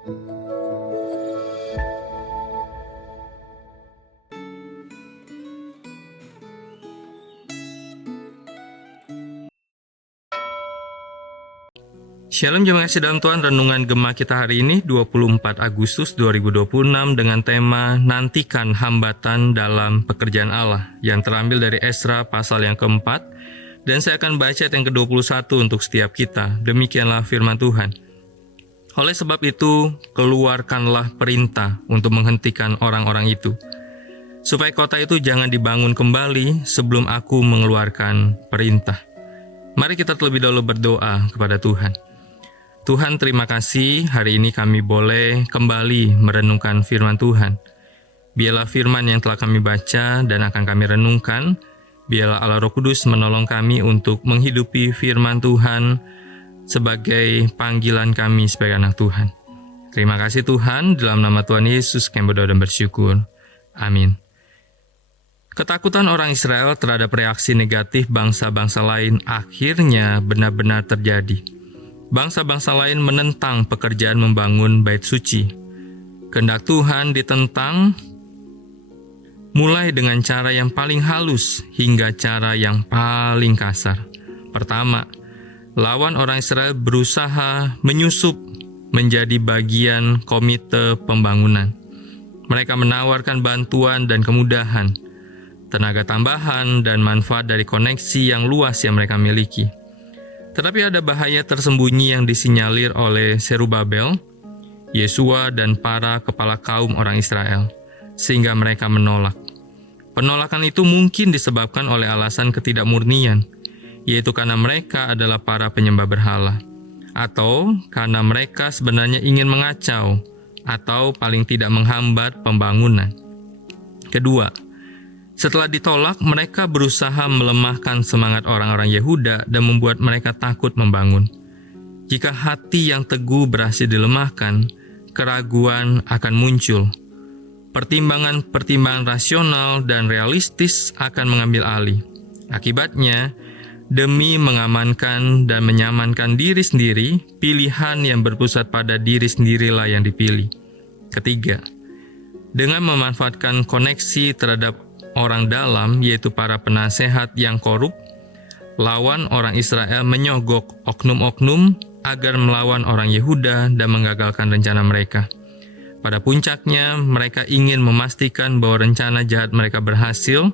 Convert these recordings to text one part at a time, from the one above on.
Shalom jemaat kasih dalam Tuhan, renungan Gema kita hari ini 24 Agustus 2026 dengan tema Nantikan Hambatan dalam Pekerjaan Allah yang terambil dari Esra pasal yang keempat, dan saya akan baca ayat yang ke-21 untuk setiap kita. Demikianlah firman Tuhan. Oleh sebab itu, keluarkanlah perintah untuk menghentikan orang-orang itu, supaya kota itu jangan dibangun kembali sebelum aku mengeluarkan perintah. Mari kita terlebih dahulu berdoa kepada Tuhan. Tuhan, terima kasih hari ini kami boleh kembali merenungkan firman Tuhan. Biarlah firman yang telah kami baca dan akan kami renungkan, biarlah Allah Roh Kudus menolong kami untuk menghidupi firman Tuhan sebagai panggilan kami sebagai anak Tuhan. Terima kasih Tuhan, dalam nama Tuhan Yesus kami berdoa dan bersyukur. Amin. Ketakutan orang Israel terhadap reaksi negatif bangsa-bangsa lain akhirnya benar-benar terjadi. Bangsa-bangsa lain menentang pekerjaan membangun bait suci. Kehendak Tuhan ditentang mulai dengan cara yang paling halus hingga cara yang paling kasar. Pertama, lawan orang Israel berusaha menyusup menjadi bagian komite pembangunan. Mereka menawarkan bantuan dan kemudahan, tenaga tambahan dan manfaat dari koneksi yang luas yang mereka miliki. Tetapi ada bahaya tersembunyi yang disinyalir oleh Zerubabel, Yesua, dan para kepala kaum orang Israel, sehingga mereka menolak. Penolakan itu mungkin disebabkan oleh alasan ketidakmurnian, yaitu karena mereka adalah para penyembah berhala, atau karena mereka sebenarnya ingin mengacau, atau paling tidak menghambat pembangunan. Kedua, setelah ditolak, mereka berusaha melemahkan semangat orang-orang Yehuda dan membuat mereka takut membangun. Jika hati yang teguh berhasil dilemahkan, keraguan akan muncul. Pertimbangan-pertimbangan rasional dan realistis akan mengambil alih. Akibatnya, demi mengamankan dan menyamankan diri sendiri, pilihan yang berpusat pada diri sendirilah yang dipilih. Ketiga, dengan memanfaatkan koneksi terhadap orang dalam, yaitu para penasehat yang korup, lawan orang Israel menyogok oknum-oknum agar melawan orang Yehuda dan menggagalkan rencana mereka. Pada puncaknya, mereka ingin memastikan bahwa rencana jahat mereka berhasil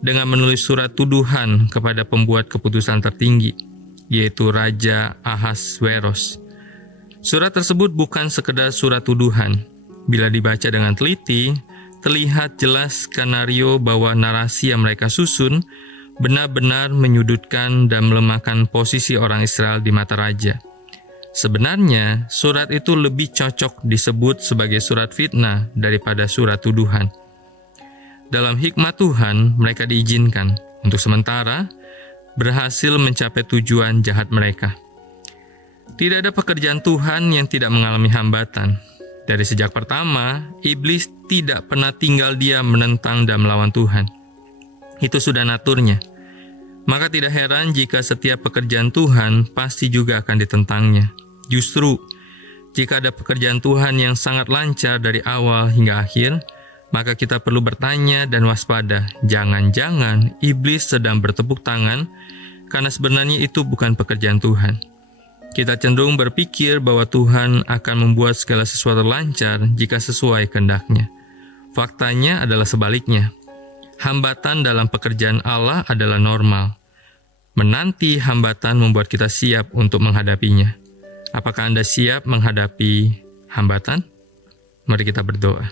dengan menulis surat tuduhan kepada pembuat keputusan tertinggi, yaitu Raja Ahasweros. Surat tersebut bukan sekedar surat tuduhan. Bila dibaca dengan teliti, terlihat jelas skenario bahwa narasi yang mereka susun benar-benar menyudutkan dan melemahkan posisi orang Israel di mata raja. Sebenarnya, surat itu lebih cocok disebut sebagai surat fitnah daripada surat tuduhan. Dalam hikmat Tuhan, mereka diizinkan untuk sementara berhasil mencapai tujuan jahat mereka. Tidak ada pekerjaan Tuhan yang tidak mengalami hambatan. Dari sejak pertama, iblis tidak pernah tinggal diam menentang dan melawan Tuhan. Itu sudah naturnya. Maka tidak heran jika setiap pekerjaan Tuhan pasti juga akan ditentangnya. Justru, jika ada pekerjaan Tuhan yang sangat lancar dari awal hingga akhir, maka kita perlu bertanya dan waspada. Jangan-jangan iblis sedang bertepuk tangan karena sebenarnya itu bukan pekerjaan Tuhan. Kita cenderung berpikir bahwa Tuhan akan membuat segala sesuatu lancar jika sesuai kehendak-Nya. Faktanya adalah sebaliknya. Hambatan dalam pekerjaan Allah adalah normal. Menanti hambatan membuat kita siap untuk menghadapinya. Apakah Anda siap menghadapi hambatan? Mari kita berdoa.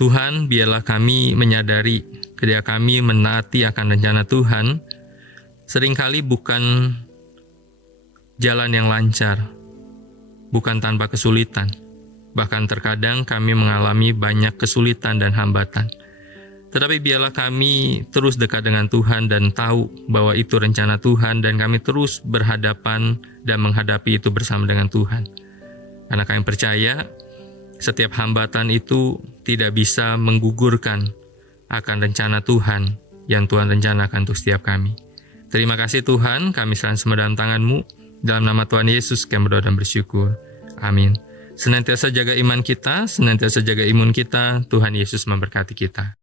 Tuhan, biarlah kami menyadari ketika kami menaati akan rencana Tuhan, seringkali bukan jalan yang lancar, bukan tanpa kesulitan. Bahkan terkadang kami mengalami banyak kesulitan dan hambatan. Tetapi biarlah kami terus dekat dengan Tuhan dan tahu bahwa itu rencana Tuhan, dan kami terus berhadapan dan menghadapi itu bersama dengan Tuhan. Karena kami percaya setiap hambatan itu tidak bisa menggugurkan akan rencana Tuhan yang Tuhan rencanakan untuk setiap kami. Terima kasih Tuhan, kami serahkan semua dalam tangan-Mu. Dalam nama Tuhan Yesus kami berdoa dan bersyukur. Amin. Senantiasa jaga iman kita, senantiasa jaga imun kita. Tuhan Yesus memberkati kita.